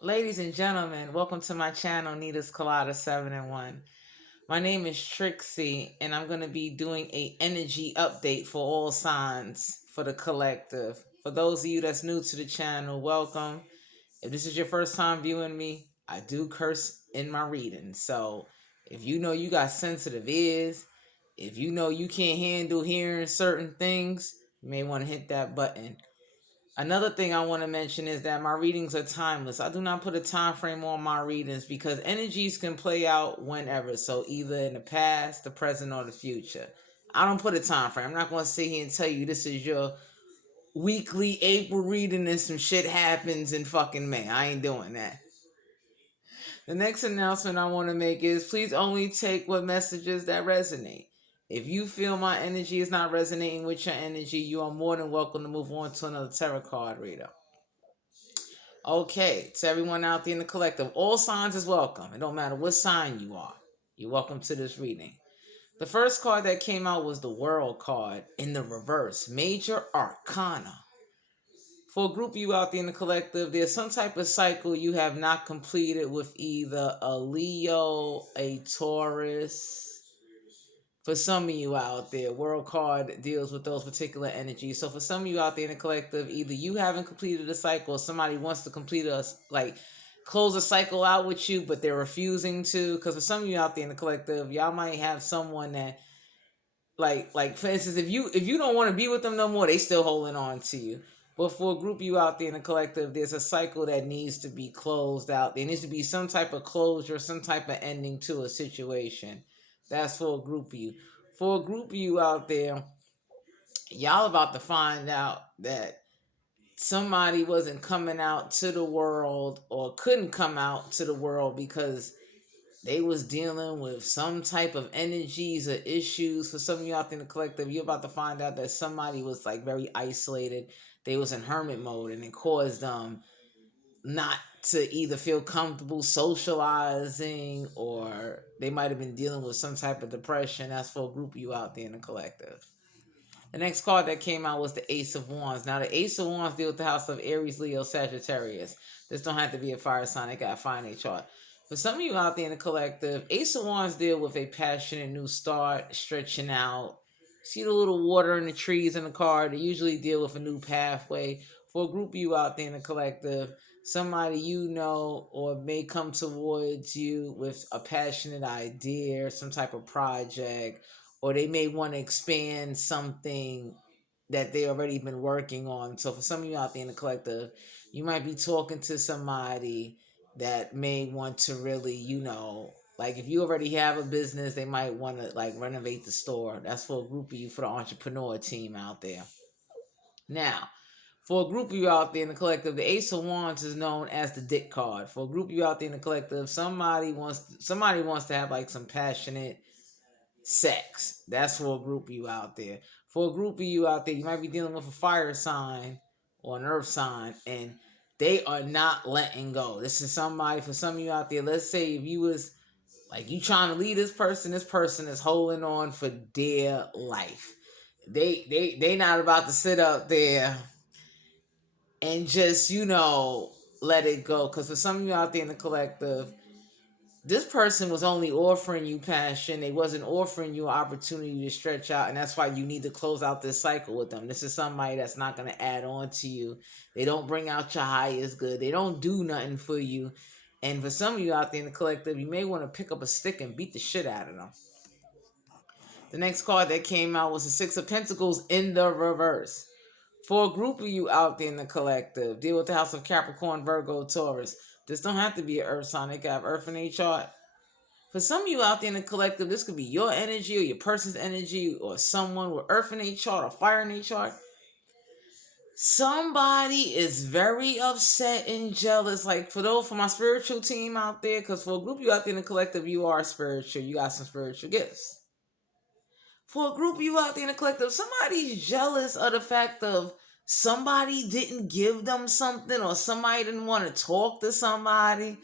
Ladies and gentlemen, welcome to my channel, Nita's Colada 7 and 1. My name is Trixie, and I'm going to be doing a energy update for all signs for the collective. For those of you that's new to the channel, welcome. If this is your first time viewing me, I do curse in my reading. So if you know you got sensitive ears, if you know you can't handle hearing certain things, you may want to hit that button. Another thing I want to mention is that my readings are timeless. I do not put a time frame on my readings because energies can play out whenever. So either in the past, the present, or the future. I don't put a time frame. I'm not going to sit here and tell you this is your weekly April reading and some shit happens in fucking May. I ain't doing that. The next announcement I want to make is please only take what messages that resonate. If you feel my energy is not resonating with your energy, you are more than welcome to move on to another tarot card reader. Okay, to everyone out there in the collective, all signs is welcome. It don't matter what sign you are. You're welcome to this reading. The first card that came out was the World card in the reverse, Major Arcana. For a group of you out there in the collective, there's some type of cycle you have not completed with either a Leo, a Taurus. For some of you out there, World card deals with those particular energies. So for some of you out there in the collective, either you haven't completed a cycle or somebody wants to complete close a cycle out with you, but they're refusing to. Because for some of you out there in the collective, y'all might have someone that like for instance, if you don't want to be with them no more, they still holding on to you. But for a group of you out there in the collective, there's a cycle that needs to be closed out. There needs to be some type of closure, some type of ending to a situation. That's for a group of you. For a group of you out there, y'all about to find out that somebody wasn't coming out to the world or couldn't come out to the world because they was dealing with some type of energies or issues. For some of you out in the collective, you're about to find out that somebody was like very isolated. They was in hermit mode, and it caused them not to either feel comfortable socializing, or they might have been dealing with some type of depression. That's for a group of you out there in the collective. The next card that came out was the Ace of Wands. Now, the Ace of Wands deal with the house of Aries, Leo, Sagittarius. This don't have to be a fire sign. They got to find a chart. For some of you out there in the collective, Ace of Wands deal with a passionate new start, stretching out. See the little water in the trees in the card? They usually deal with a new pathway. For a group of you out there in the collective, somebody you know or may come towards you with a passionate idea, some type of project, or they may want to expand something that they already been working on. So for some of you out there in the collective, you might be talking to somebody that may want to really, like if you already have a business, they might want to like renovate the store. That's for a group of you, for the entrepreneur team out there. Now, for a group of you out there in the collective, the Ace of Wands is known as the Dick card. For a group of you out there in the collective, somebody wants to have like some passionate sex. That's for a group of you out there. For a group of you out there, you might be dealing with a fire sign or an earth sign, and they are not letting go. This is somebody, for some of you out there, let's say if you was like you trying to leave this person is holding on for dear life. They not about to sit up there and just, let it go. Because for some of you out there in the collective, this person was only offering you passion. They wasn't offering you an opportunity to stretch out, and that's why you need to close out this cycle with them. This is somebody that's not going to add on to you. They don't bring out your highest good. They don't do nothing for you. And for some of you out there in the collective, you may want to pick up a stick and beat the shit out of them. The next card that came out was the Six of Pentacles in the reverse. For a group of you out there in the collective, deal with the house of Capricorn, Virgo, Taurus. This don't have to be an earth sign. They can have earth in their chart. For some of you out there in the collective, this could be your energy or your person's energy or someone with earth in their chart or fire in their chart. Somebody is very upset and jealous. Like for my spiritual team out there, because for a group of you out there in the collective, you are spiritual. You got some spiritual gifts. For a group of you out there in the collective, somebody's jealous of the fact of somebody didn't give them something or somebody didn't want to talk to somebody.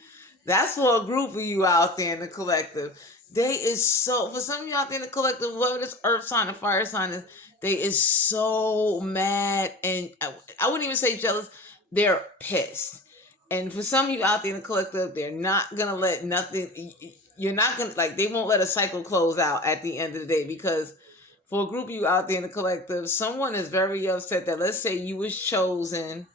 That's for a group of you out there in the collective. For some of you out there in the collective, whether it's earth sign or fire sign is, they is so mad, and I wouldn't even say jealous. They're pissed. And for some of you out there in the collective, they're not gonna let nothing. You're not gonna like. They won't let a cycle close out at the end of the day, because for a group of you out there in the collective, someone is very upset that, let's say, you was chosen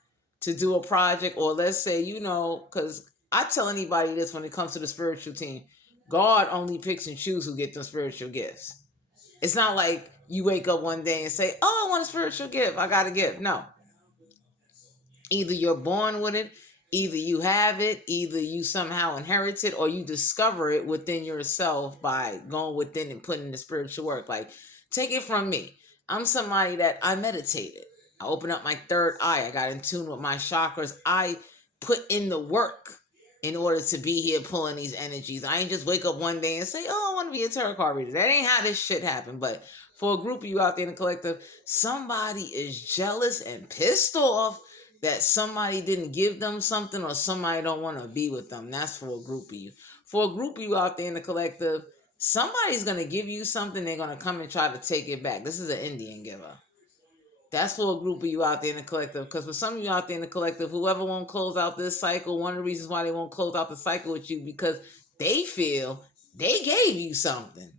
to do a project, or let's say, because I tell anybody this when it comes to the spiritual team, God only picks and chooses who get them spiritual gifts. It's not like you wake up one day and say, "Oh, I want a spiritual gift. I got a gift." No, either you're born with it, either you have it, either you somehow inherit it, or you discover it within yourself by going within and putting in the spiritual work. Like, take it from me. I'm somebody that I meditated. I opened up my third eye. I got in tune with my chakras. I put in the work in order to be here pulling these energies. I ain't just wake up one day and say, "Oh, I want to be a tarot card reader." That ain't how this shit happened. But for a group of you out there in the collective, somebody is jealous and pissed off that somebody didn't give them something, or somebody don't want to be with them. That's for a group of you. For a group of you out there in the collective, somebody's going to give you something, they're going to come and try to take it back. This is an Indian giver. That's for a group of you out there in the collective. Because for some of you out there in the collective, whoever won't close out this cycle, one of the reasons why they won't close out the cycle with you, because they feel they gave you something,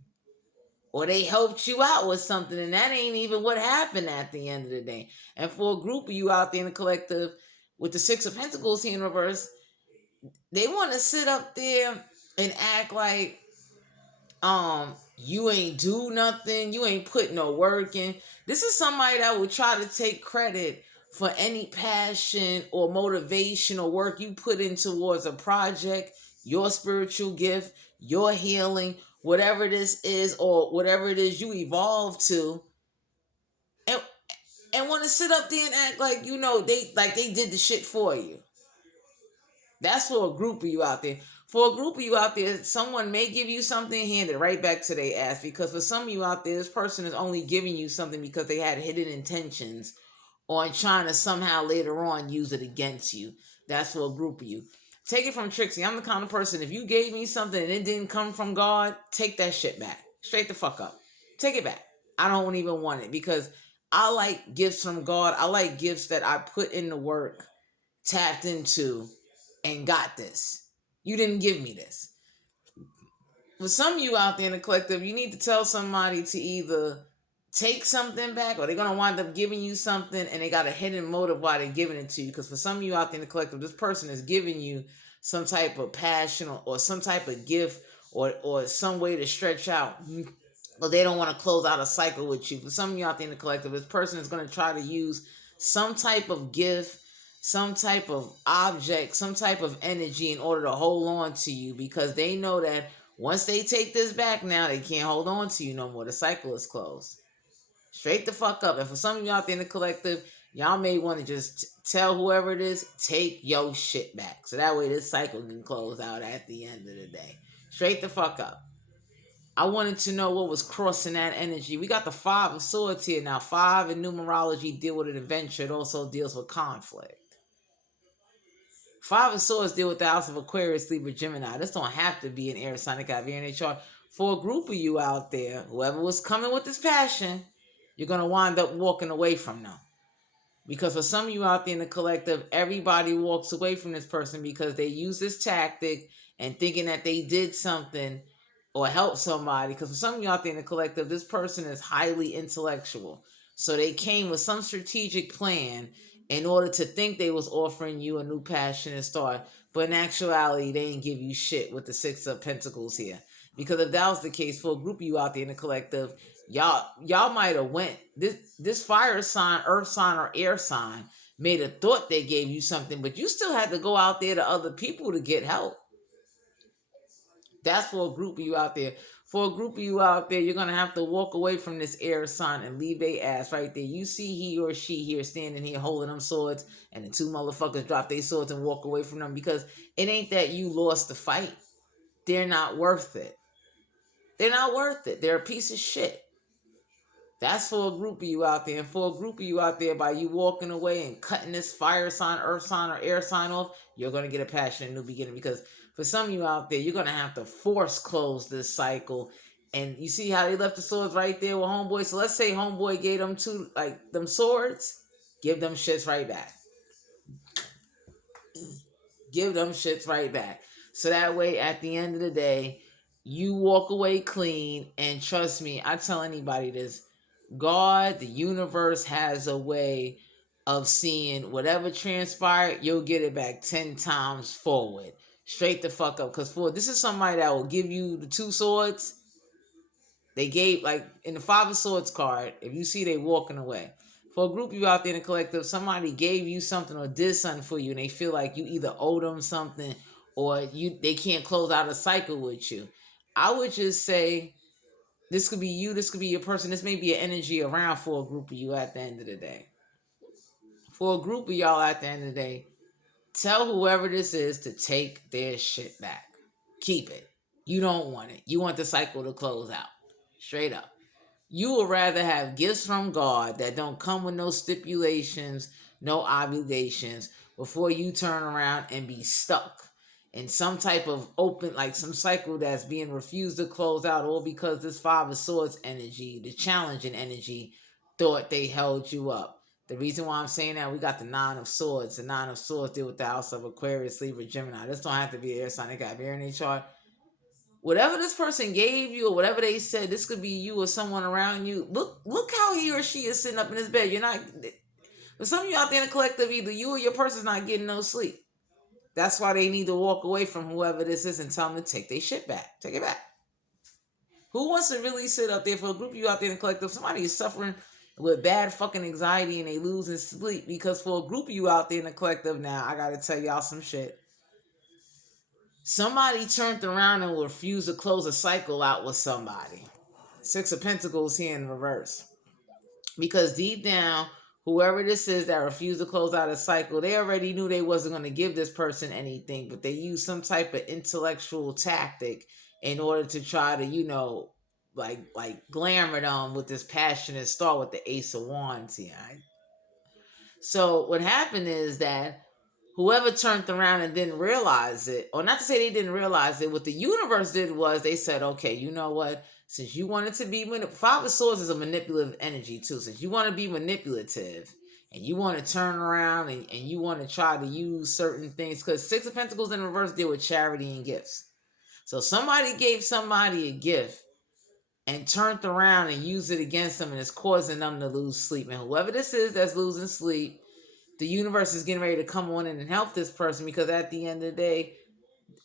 or they helped you out with something, and that ain't even what happened at the end of the day. And for a group of you out there in the collective with the Six of Pentacles here in reverse, they want to sit up there and act like you ain't do nothing, you ain't put no work in. This is somebody that would try to take credit for any passion or motivational work you put in towards a project, your spiritual gift, your healing, whatever this is, or whatever it is you evolve to, and want to sit up there and act like they did the shit for you. That's for a group of you out there. For a group of you out there, someone may give you something, hand it right back to their ass. Because for some of you out there, this person is only giving you something because they had hidden intentions on trying to somehow later on use it against you. That's for a group of you. Take it from Trixie. I'm the kind of person, if you gave me something and it didn't come from God, take that shit back. Straight the fuck up. Take it back. I don't even want it, because I like gifts from God. I like gifts that I put in the work, tapped into, and got this. You didn't give me this. For some of you out there in the collective, you need to tell somebody to either take something back, or they're going to wind up giving you something and they got a hidden motive why they're giving it to you. Because for some of you out there in the collective, this person is giving you some type of passion, or some type of gift, or some way to stretch out. But they don't want to close out a cycle with you. For some of you out there in the collective, this person is going to try to use some type of gift, some type of object, some type of energy in order to hold on to you, because they know that once they take this back now, they can't hold on to you no more. The cycle is closed. Straight the fuck up. And for some of you out there in the collective, y'all may want to just tell whoever it is, take your shit back. So that way this cycle can close out at the end of the day. Straight the fuck up. I wanted to know what was crossing that energy. We got the Five of Swords here now. 5 in numerology deal with an adventure. It also deals with conflict. 5 of Swords deal with the house of Aquarius, Libra, Gemini. This don't have to be an air sign. It got in chart. For a group of you out there, whoever was coming with this passion, you're going to wind up walking away from them. Because for some of you out there in the collective, everybody walks away from this person because they use this tactic and thinking that they did something or helped somebody. Because for some of you out there in the collective, this person is highly intellectual. So they came with some strategic plan in order to think they was offering you a new passion and start. But in actuality, they ain't give you shit with the Six of Pentacles here. Because if that was the case, for a group of you out there in the collective, y'all might have went this fire sign, earth sign, or air sign made a thought they gave you something, but you still had to go out there to other people to get help. That's for a group of you out there. For a group of you out there, you're gonna have to walk away from this air sign and leave their ass right there. You see he or she here standing here holding them swords, and the two motherfuckers drop their swords and walk away from them, because it ain't that you lost the fight. They're not worth it. They're not worth it. They're a piece of shit. That's for a group of you out there. And for a group of you out there, by you walking away and cutting this fire sign, earth sign, or air sign off, you're going to get a passionate new beginning. Because for some of you out there, you're going to have to force close this cycle. And you see how they left the swords right there with homeboy. So let's say homeboy gave them them swords. Give them shits right back. Give them shits right back. So that way, at the end of the day, you walk away clean. And trust me, I tell anybody this: God, the universe has a way of seeing whatever transpired, you'll get it back 10 times forward. Straight the fuck up. Because for this is somebody that will give you the 2 swords. They gave, like, in the 5 of Swords card, if you see they walking away. For a group of you out there in the collective, somebody gave you something or did something for you, and they feel like you either owe them something or they can't close out a cycle with you. I would just say, this could be you, this could be your person, this may be an energy around for a group of you at the end of the day. For a group of y'all at the end of the day, tell whoever this is to take their shit back. Keep it. You don't want it. You want the cycle to close out. Straight up. You would rather have gifts from God that don't come with no stipulations, no obligations, before you turn around and be stuck in some type of open, like some cycle that's being refused to close out, all because this 5 of Swords energy, the challenging energy, thought they held you up. The reason why I'm saying that, we got the 9 of Swords. The 9 of Swords deal with the house of Aquarius, Libra, Gemini. This don't have to be an air sign. They got air in their chart. Whatever this person gave you or whatever they said, this could be you or someone around you. Look how he or she is sitting up in his bed. You're not, for some of you out there in the collective, either you or your person's not getting no sleep. That's why they need to walk away from whoever this is and tell them to take their shit back. Take it back. Who wants to really sit up there? For a group of you out there in the collective, somebody is suffering with bad fucking anxiety and they losing sleep. Because for a group of you out there in the collective now, I gotta tell y'all some shit. Somebody turned around and refused to close a cycle out with somebody. 6 of Pentacles here in reverse. Because deep down, whoever this is that refused to close out a cycle, they already knew they wasn't going to give this person anything, but they used some type of intellectual tactic in order to try to, like glamour them with this passionate star with the Ace of Wands here. Right? So what happened is that whoever turned around and didn't realize it, or not to say they didn't realize it, what the universe did was they said, okay, you know what? Since you wanted to be, 5 of Swords is a manipulative energy too. Since you want to be manipulative and you want to turn around and you want to try to use certain things, because 6 of Pentacles in reverse deal with charity and gifts. So somebody gave somebody a gift and turned around and used it against them, and it's causing them to lose sleep. And whoever this is that's losing sleep, the universe is getting ready to come on in and help this person, because at the end of the day,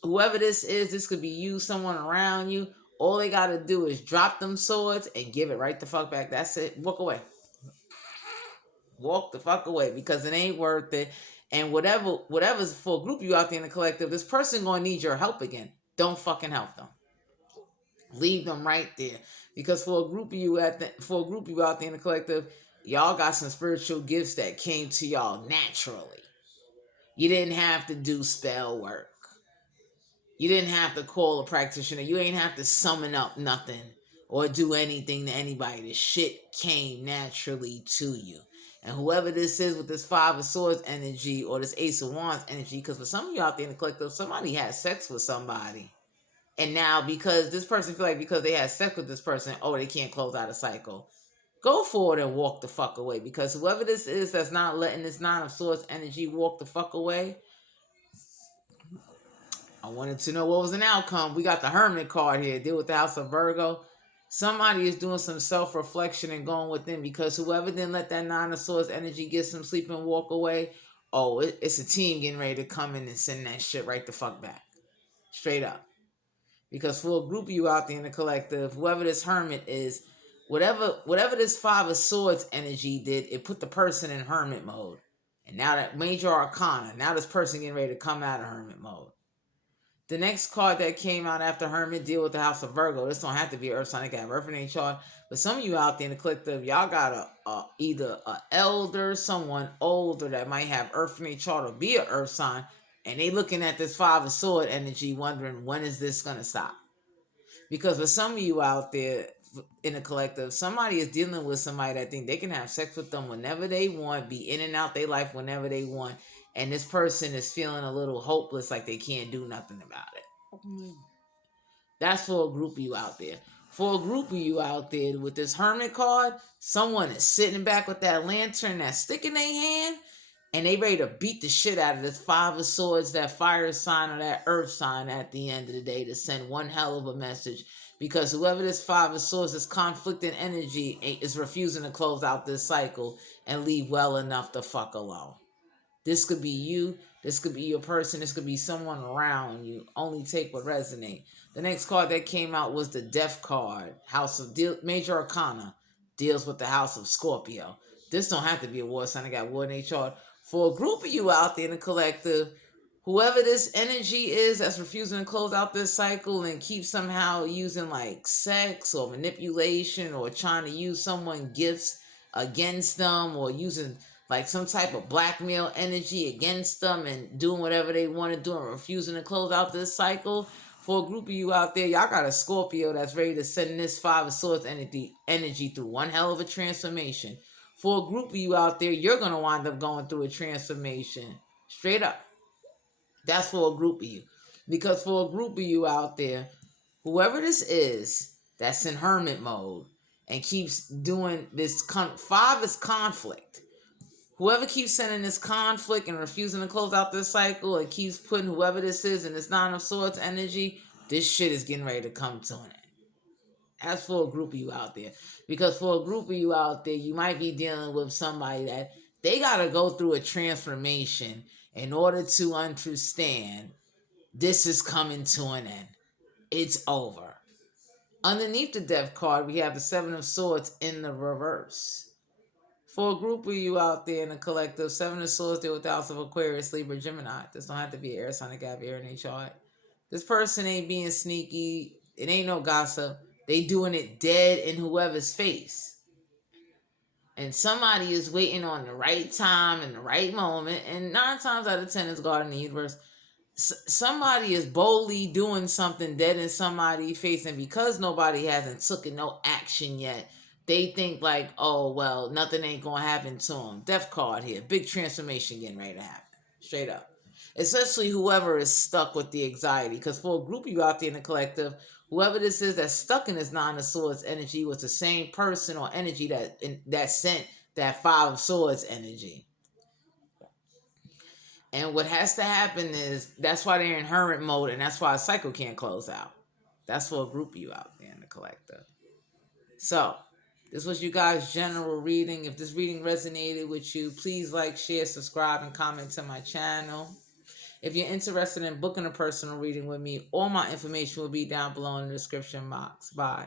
whoever this is, this could be you, someone around you. All they got to do is drop them swords and give it right the fuck back. That's it. Walk away. Walk the fuck away, because it ain't worth it. And whatever's for a group of you out there in the collective, this person going to need your help again. Don't fucking help them. Leave them right there. Because for a group of you out there in the collective, y'all got some spiritual gifts that came to y'all naturally. You didn't have to do spell work. You didn't have to call a practitioner. You ain't have to summon up nothing or do anything to anybody. The shit came naturally to you. And whoever this is with this 5 of Swords energy or this Ace of Wands energy, because for some of you out there in the collective, somebody had sex with somebody. And now because this person feel like because they had sex with this person, they can't close out a cycle. Go forward and walk the fuck away. Because whoever this is that's not letting this 9 of Swords energy walk the fuck away, I wanted to know what was an outcome. We got the Hermit card here. Deal with the house of Virgo. Somebody is doing some self-reflection and going within, because whoever didn't let that 9 of Swords energy get some sleep and walk away, it's a team getting ready to come in and send that shit right the fuck back. Straight up. Because for a group of you out there in the collective, whoever this Hermit is, whatever this 5 of Swords energy did, it put the person in Hermit mode. And now that Major Arcana, now this person getting ready to come out of Hermit mode. The next card that came out after Hermit deal with the house of Virgo. This don't have to be an Earth sign. It got Earth in their chart. But some of you out there in the collective, y'all got either an elder, someone older that might have Earth in their chart or be an Earth sign. And they looking at this 5 of Swords energy wondering, when is this going to stop? Because for some of you out there in the collective, somebody is dealing with somebody that think they can have sex with them whenever they want, be in and out their life whenever they want. And this person is feeling a little hopeless, like they can't do nothing about it. That's for a group of you out there. For a group of you out there with this Hermit card, someone is sitting back with that lantern, that stick in their hand, And they ready to beat the shit out of this Five of Swords, that fire sign or that earth sign at the end of the day, to send one hell of a message. Because whoever this Five of Swords, this conflicting energy, is refusing to close out this cycle and leave well enough the fuck alone. This could be you. This could be your person. This could be someone around you. Only take what resonates. The next card that came out was the Death card. House of Major Arcana. Deals with the House of Scorpio. This don't have to be a war sign. I got war in their chart. For a group of you out there in the collective, whoever this energy is that's refusing to close out this cycle and keep somehow using like sex or manipulation or trying to use someone's gifts against them, or using like some type of blackmail energy against them and doing whatever they want to do and refusing to close out this cycle. For a group of you out there, y'all got a Scorpio that's ready to send this Five of Swords energy through one hell of a transformation. For a group of you out there, you're going to wind up going through a transformation. Straight up. That's for a group of you. Because for a group of you out there, whoever this is that's in hermit mode and keeps doing this, five is conflict. Whoever keeps sending this conflict and refusing to close out this cycle and keeps putting whoever this is in this Nine of Swords energy, this shit is getting ready to come to an end. That's for a group of you out there. Because for a group of you out there, you might be dealing with somebody that they got to go through a transformation in order to understand this is coming to an end. It's over. Underneath the Death card, we have the Seven of Swords in the reverse. For a group of you out there in the collective, Seven of Swords deal with the House of Aquarius, Libra, Gemini. This don't have to be an air sign. It got air in their chart. This person ain't being sneaky. It ain't no gossip. They doing it dead in whoever's face. And somebody is waiting on the right time and the right moment. And 9 times out of 10 is God in the universe. Somebody is boldly doing something dead in somebody's face. And because nobody hasn't taken no action yet, they think like, oh, well, nothing ain't going to happen to them. Death card here. Big transformation getting ready to happen. Straight up. Especially whoever is stuck with the anxiety. Because for a group of you out there in the collective, whoever this is that's stuck in this Nine of Swords energy was the same person or energy that sent that Five of Swords energy. And what has to happen is, that's why they're in hermit mode, and that's why a cycle can't close out. That's for a group of you out there in the collective. So, this was you guys' general reading. If this reading resonated with you, please like, share, subscribe, and comment to my channel. If you're interested in booking a personal reading with me, all my information will be down below in the description box. Bye.